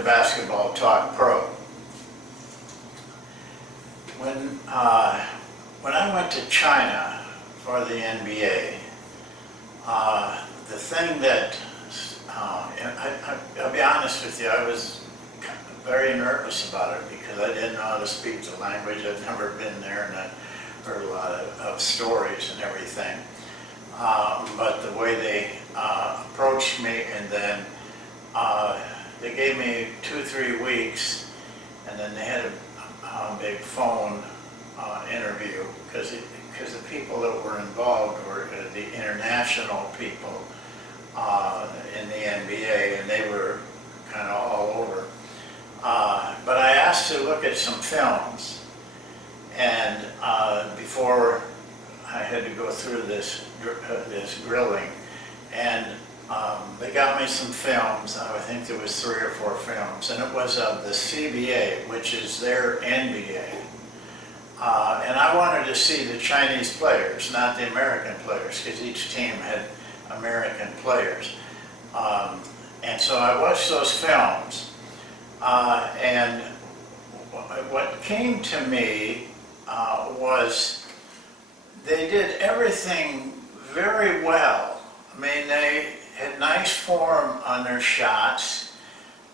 to Basketball Talk Pro. When I went to China for the NBA, the thing that, I'll be honest with you, I was very nervous about it because I didn't know how to speak the language. I've never been there, and I heard a lot of stories and everything. But the way they approached me, and then they gave me 2-3 weeks, and then they had a big phone interview because the people that were involved were the international people in the NBA, and they were kind of all over. But I asked to look at some films, and before I had to go through this grilling, and they got me some films. I think there was 3 or 4 films, and it was of the CBA, which is their NBA. And I wanted to see the Chinese players, not the American players, because each team had American players. And so I watched those films, and what came to me was they did everything very well. I mean, they had nice form on their shots.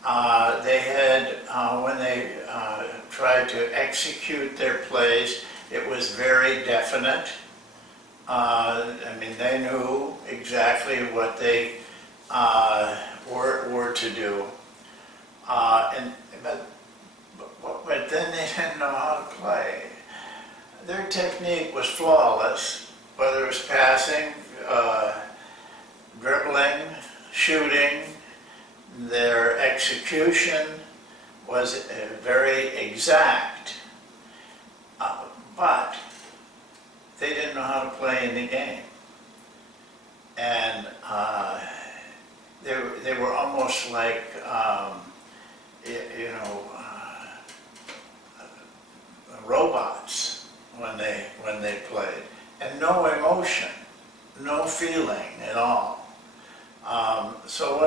They had, when they tried to execute their plays, it was very definite. I mean, they knew exactly what they were to do. But then they didn't know how to play. Their technique was flawless, whether it was passing, dribbling, shooting. Their execution was very exact, but they didn't know how to play in the game. And they were almost like, robots when they played, and no emotion, no feeling at all. So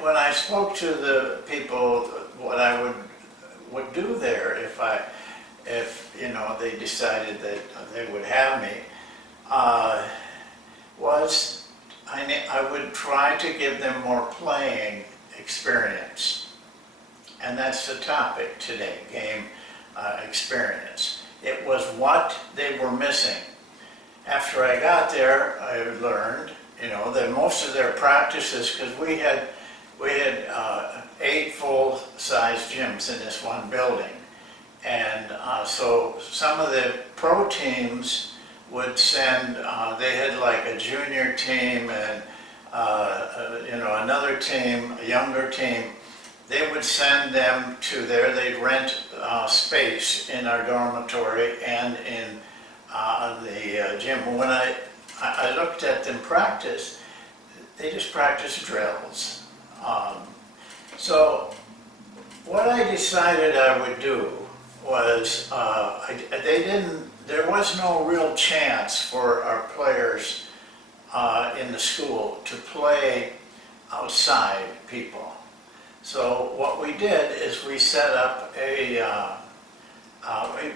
when I spoke to the people, what I would do there if they decided that they would have me, was I would try to give them more playing experience, and that's the topic today: game experience. It was what they were missing. After I got there, I learned, that most of their practices, because we had 8 full-size gyms in this one building, and so some of the pro teams would send. They had like a junior team and another team, a younger team. They would send them to there. They'd rent space in our dormitory and in the gym. When I looked at them practice, they just practiced drills. So what I decided I would do was, there was no real chance for our players in the school to play outside people. So what we did is we set up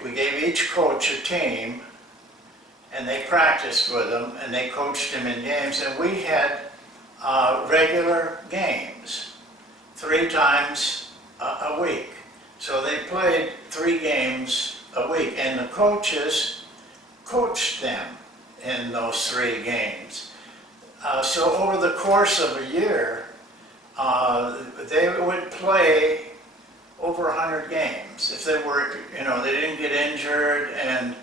we gave each coach a team, and they practiced with them, and they coached them in games, and we had regular games 3 times a week. So they played 3 games a week, and the coaches coached them in those 3 games. So over the course of a year, they would play over 100 games. If they were, they didn't get injured, and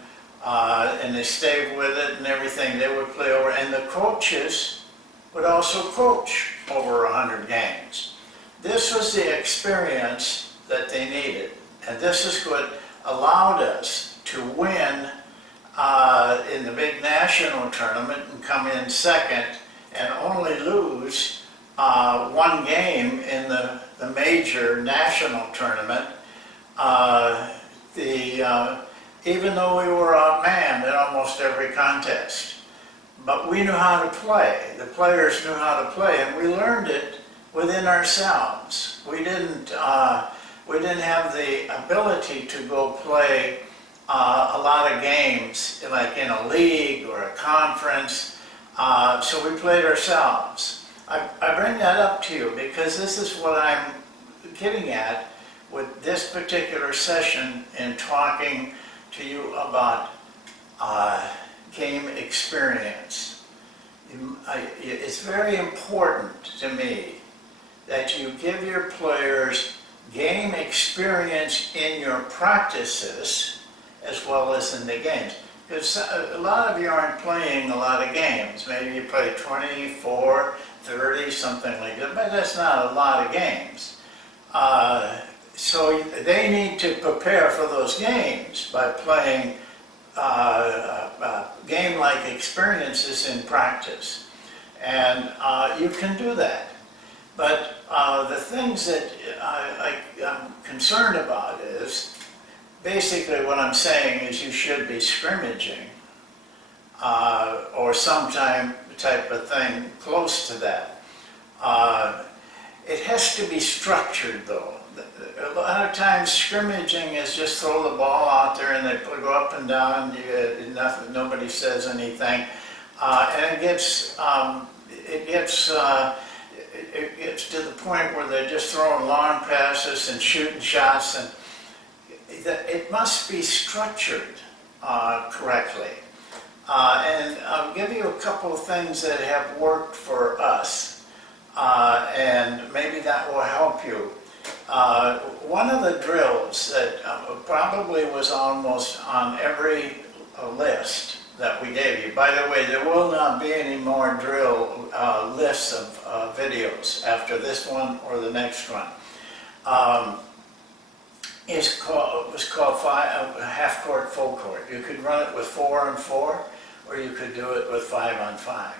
they stayed with it and everything, they would play over, and the coaches would also coach over 100 games. This was the experience that they needed, and this is what allowed us to win in the big national tournament and come in second, and only lose 1 game in the major national tournament. Even though we were outmanned in almost every contest, but we knew how to play. The players knew how to play, and we learned it within ourselves. We didn't have the ability to go play a lot of games, like in a league or a conference, so we played ourselves. I bring that up to you because this is what I'm getting at with this particular session in talking to you about game experience. It's very important to me that you give your players game experience in your practices as well as in the games. Because a lot of you aren't playing a lot of games. Maybe you play 24, 30, something like that, but that's not a lot of games. So they need to prepare for those games by playing game-like experiences in practice. And you can do that. But the things that I'm concerned about is, basically what I'm saying is you should be scrimmaging or some type of thing close to that. It has to be structured though. A lot of times scrimmaging is just throw the ball out there and they go up and down, nobody says anything. And it gets to the point where they're just throwing long passes and shooting shots, and it must be structured correctly. And I'll give you a couple of things that have worked for us, and maybe that will help you. One of the drills that probably was almost on every list that we gave you. By the way, there will not be any more drill lists of videos after this one or the next one. It was called half court, full court. You could run it with 4-on-4, or you could do it with 5-on-5.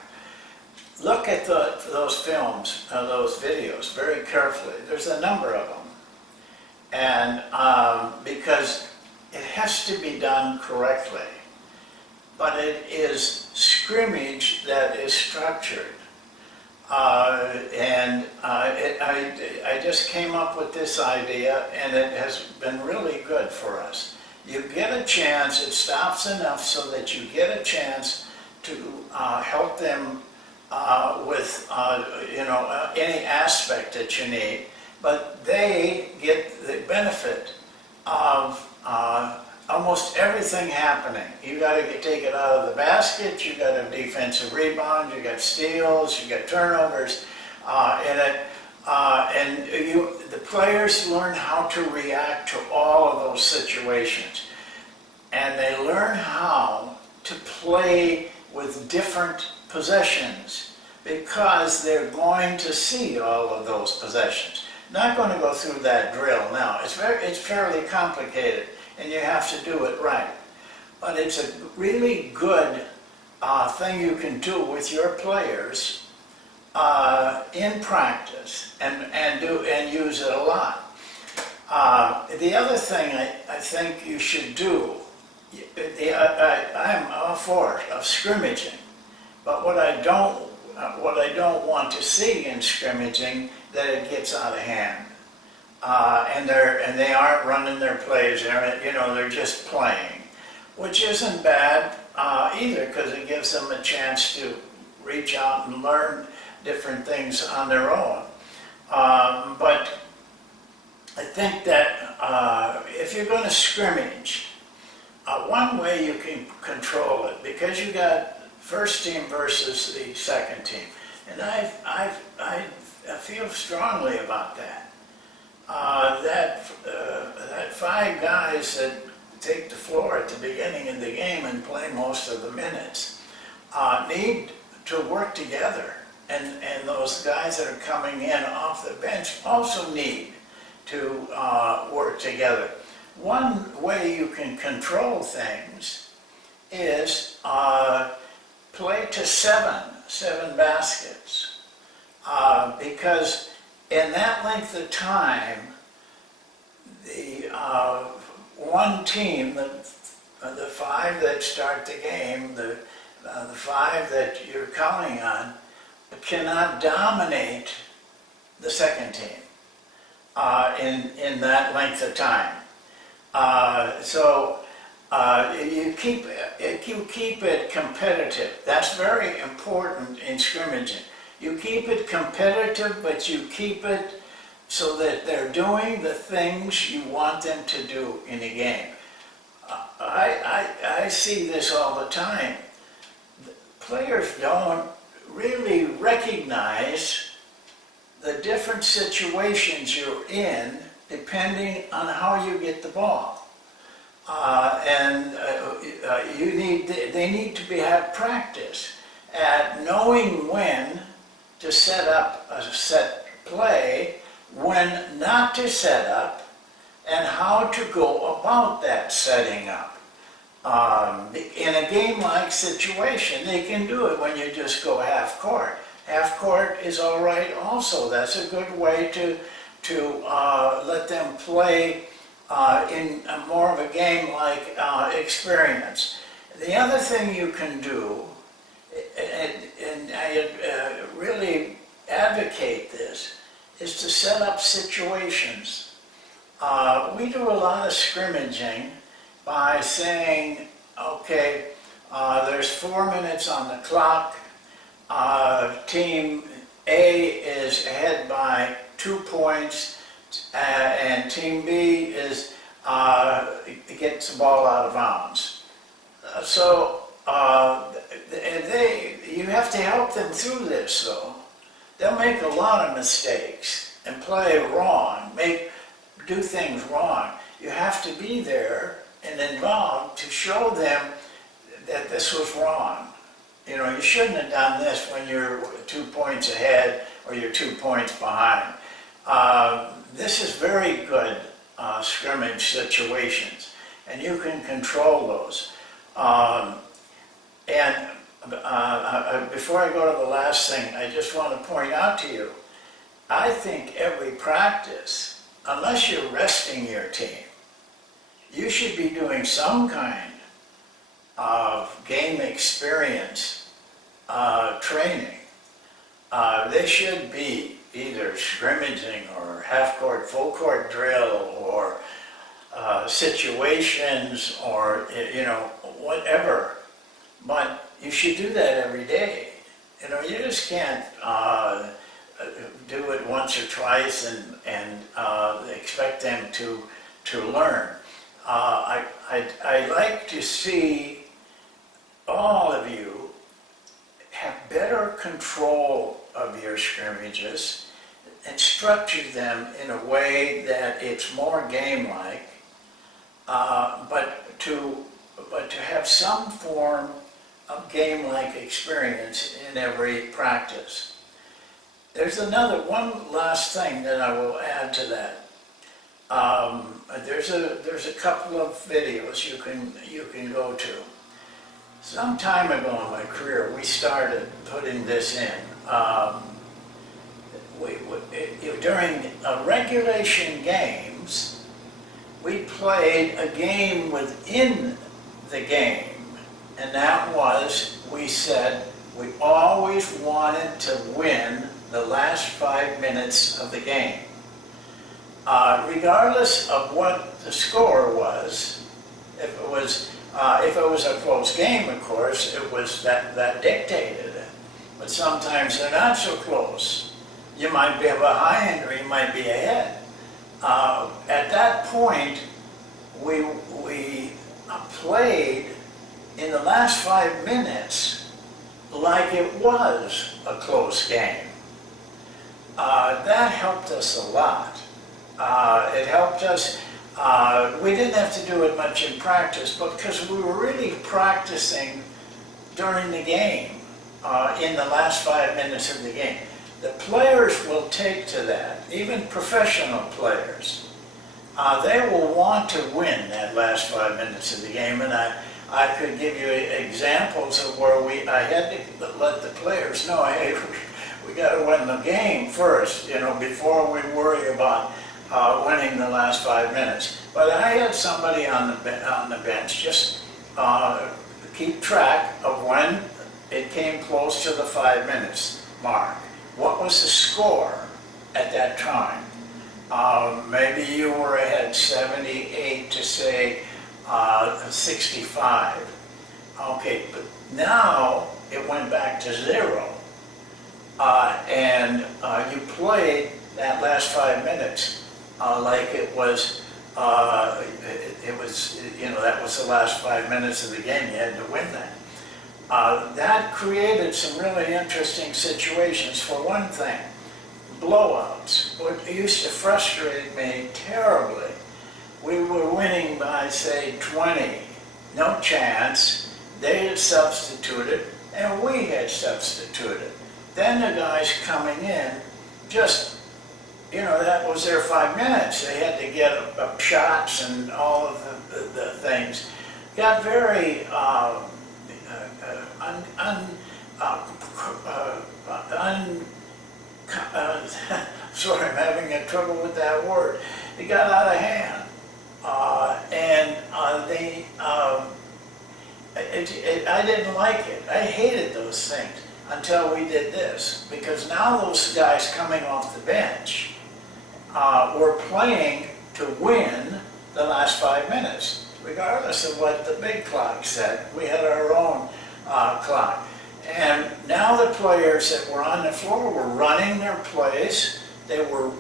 Look at those films, those videos very carefully. There's a number of them. And because it has to be done correctly. But it is scrimmage that is structured. I just came up with this idea, and it has been really good for us. You get a chance, it stops enough so that you get a chance to help them with any aspect that you need, but they get the benefit of almost everything happening. You got to take it out of the basket, you got a defensive rebound, you got steals, you got turnovers in it, and the players learn how to react to all of those situations, and they learn how to play with different possessions because they're going to see all of those possessions. Not going to go through that drill now. It's fairly complicated, and you have to do it right. But it's a really good thing you can do with your players in practice and use it a lot. The other thing I think you should do, I'm all for it, of scrimmaging, but what I don't want to see in scrimmaging, that it gets out of hand. And they aren't running their plays. They're just playing, which isn't bad either, because it gives them a chance to reach out and learn different things on their own. But I think that if you're going to scrimmage, one way you can control it, because you got first team versus the second team, and I feel strongly about that. That 5 guys that take the floor at the beginning of the game and play most of the minutes need to work together, and those guys that are coming in off the bench also need to work together. One way you can control things is play to 7 baskets, because in that length of time, the one team, the 5 that start the game, the 5 that you're counting on, cannot dominate the second team in that length of time. You keep it competitive. That's very important in scrimmaging. You keep it competitive, but you keep it so that they're doing the things you want them to do in a game. I see this all the time. Players don't really recognize the different situations you're in depending on how you get the ball. They need to have practice at knowing when to set up a set play, when not to set up, and how to go about that setting up. In a game-like situation, they can do it when you just go half court. Half court is all right also. That's a good way to let them play in more of a game-like experience. The other thing you can do, and I really advocate this, is to set up situations. We do a lot of scrimmaging by saying, okay, there's 4 minutes on the clock, team A is ahead by 2 points, and team B is gets the ball out of bounds. You have to help them through this, though. They'll make a lot of mistakes and play wrong, do things wrong. You have to be there and involved to show them that this was wrong. You know, you shouldn't have done this when you're 2 points ahead or you're 2 points behind. This is very good scrimmage situations, and you can control those. Before I go to the last thing, I just want to point out to you, I think every practice, unless you're resting your team, you should be doing some kind of game experience training. They should be either scrimmaging or half-court, full-court drill or situations or, whatever. But you should do that every day. You know, you just can't do it once or twice and expect them to learn. I like to see all of you have better control of your scrimmages and structure them in a way that it's more game-like, but to have some form of game-like experience in every practice. There's one last thing that I will add to that. There's a couple of videos you can go to. Some time ago in my career, we started putting this in. During regulation games, we played a game within the game, and that was, we said, we always wanted to win the last 5 minutes of the game. Regardless of what the score was, if it was a close game, of course, it was that dictated it. But sometimes they're not so close. You might be behind or you might be ahead. At that point, we played in the last 5 minutes like it was a close game. That helped us a lot. It helped us. We didn't have to do it much in practice, but because we were really practicing during the game, in the last 5 minutes of the game. The players will take to that, even professional players. They will want to win that last 5 minutes of the game, and I could give you examples of where I had to let the players know, hey, we got to win the game first, before we worry about winning the last 5 minutes. But I had somebody on the bench just keep track of when it came close to the 5 minutes mark. What was the score? at that time. Maybe you were ahead 78 to say 65. Okay, but now it went back to 0. And you played that last 5 minutes like it was, you know, that was the last 5 minutes of the game. You had to win that. That created some really interesting situations. For one thing, blowouts. What used to frustrate me terribly, we were winning by, say, 20, no chance. They had substituted, and we had substituted. Then the guys coming in, just, you know, that was their 5 minutes. They had to get up shots and all of the things. Got very sorry, I'm having trouble with that word. It got out of hand. I didn't like it. I hated those things until we did this. Because now those guys coming off the bench were playing to win the last 5 minutes, regardless of what the big clock said. We had our own clock. And now the players that were on the floor were running their plays. They were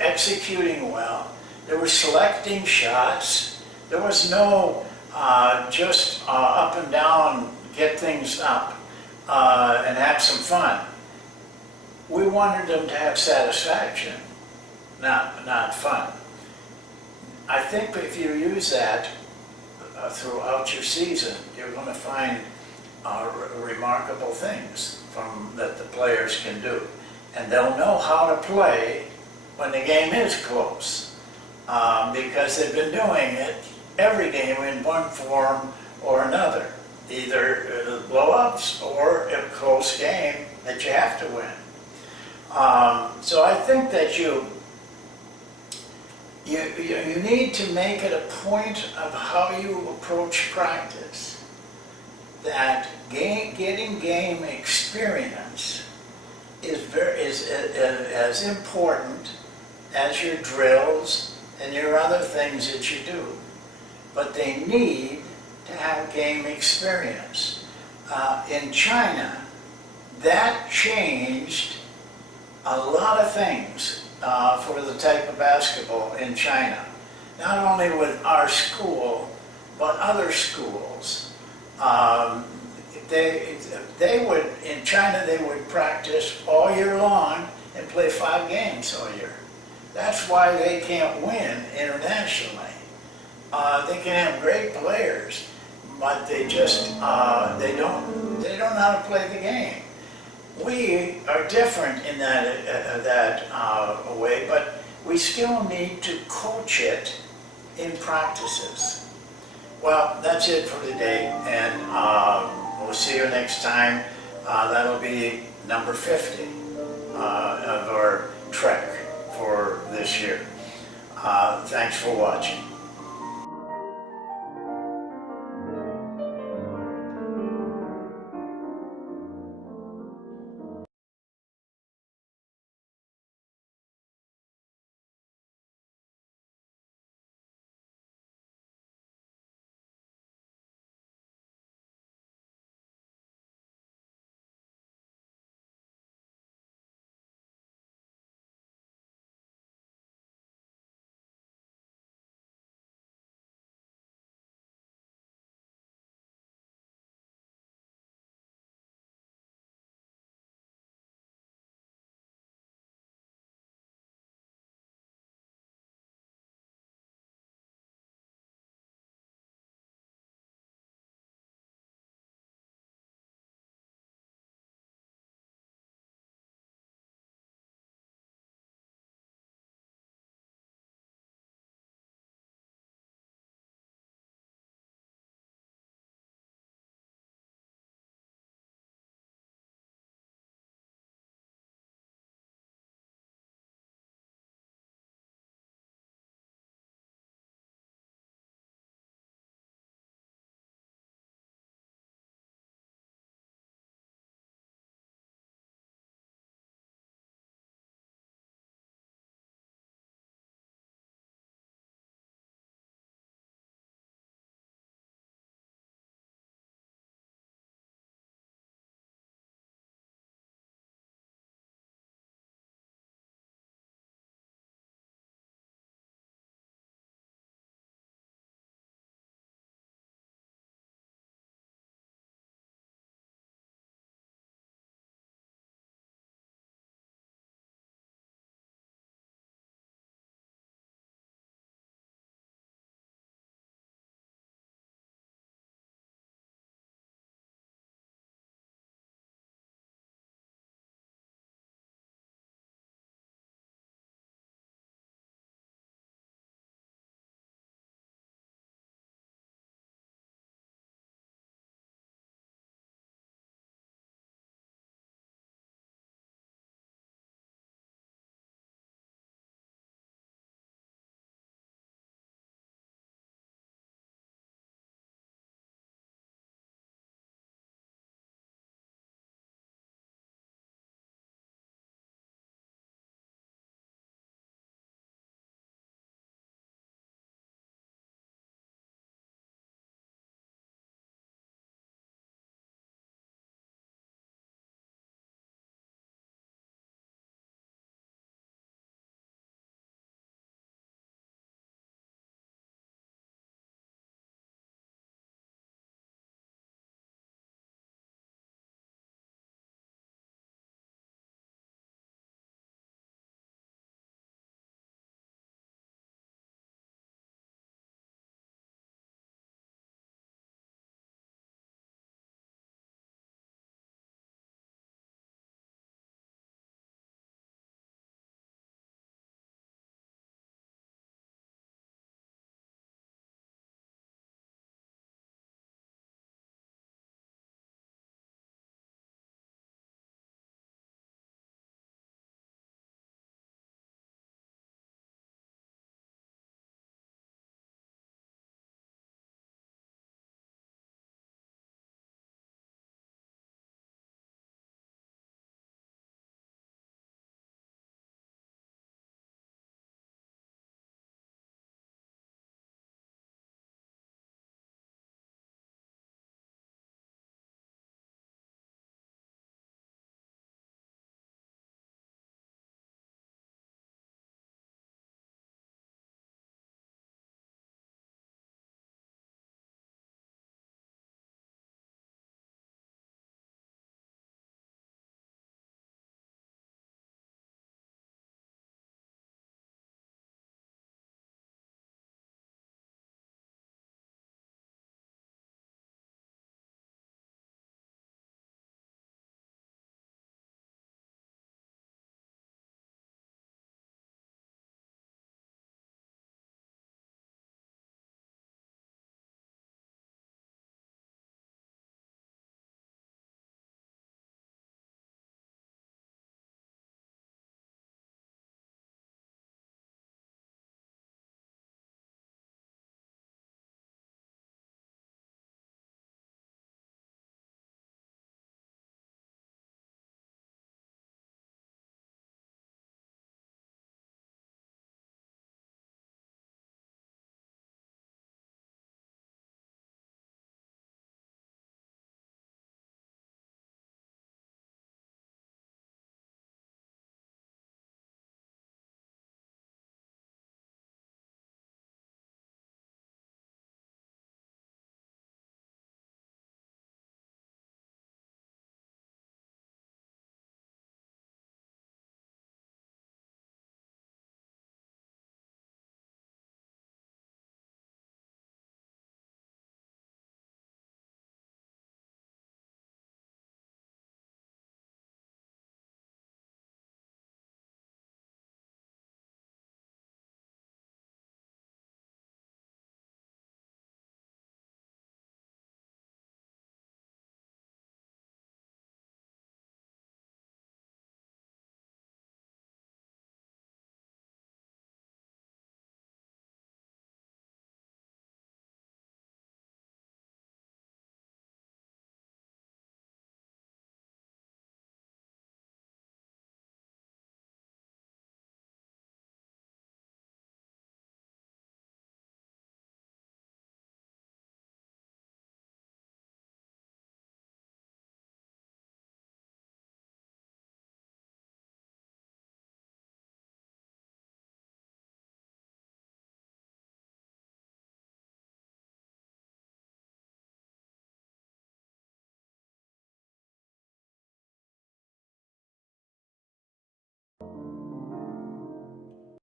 executing well. They were selecting shots. There was no just up and down, get things up and have some fun. We wanted them to have satisfaction, not fun. I think if you use that throughout your season, you're going to find remarkable things that the players can do. And they'll know how to play when the game is close, because they've been doing it every game in one form or another, either blow-ups or a close game that you have to win. So I think that you need to make it a point of how you approach practice, that getting game experience is as important as your drills and your other things that you do. But they need to have game experience. In China, that changed a lot of things for the type of basketball in China. Not only with our school, but other schools. They would, in China, they would practice all year long and play 5 games all year. That's why they can't win internationally. They can have great players, but they just they don't know how to play the game. We are different in that way, but we still need to coach it in practices. Well, that's it for today, and we'll see you next time. That'll be number 50 of our trek for this year. Thanks for watching.